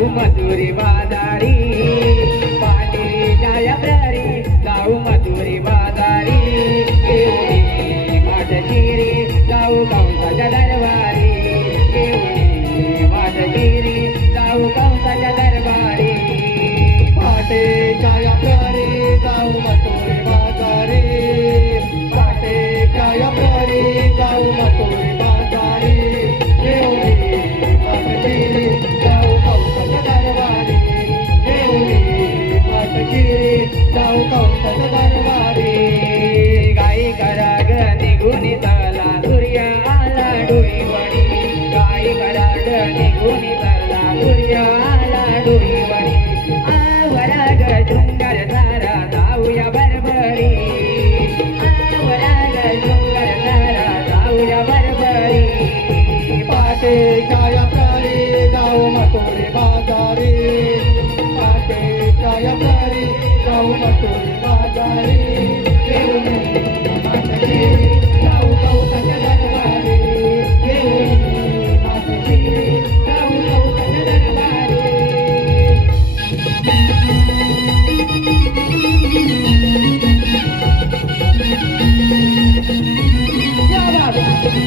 મજૂરી વાદાડી जाऊ कौतस बनवावे गाई कराग निघून चाला सूर्य आला डोई वडी गाई कराग निघून चाला सूर्य आला डोई वडी आवराग सुंदर तारा जाऊया बरबरी. आवराग सुंदर तारा जाऊया बरबरी. पाटे काया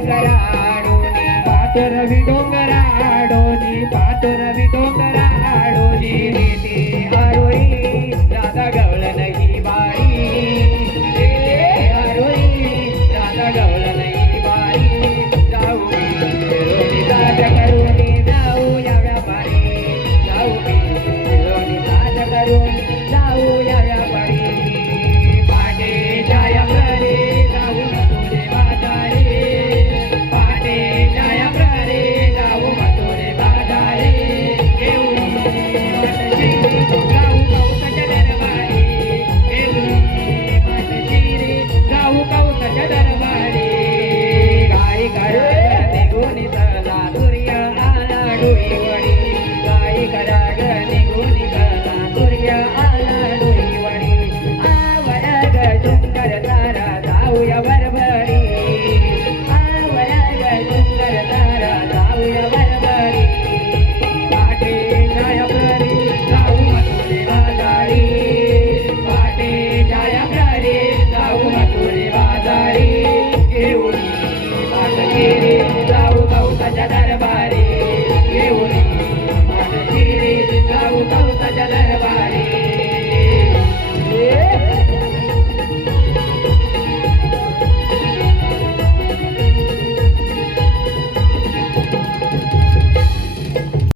ડોંગરાડોની પાટ રવિ ડોંગરાડોની પાટ રવિ ડોંગરાડોની 因为我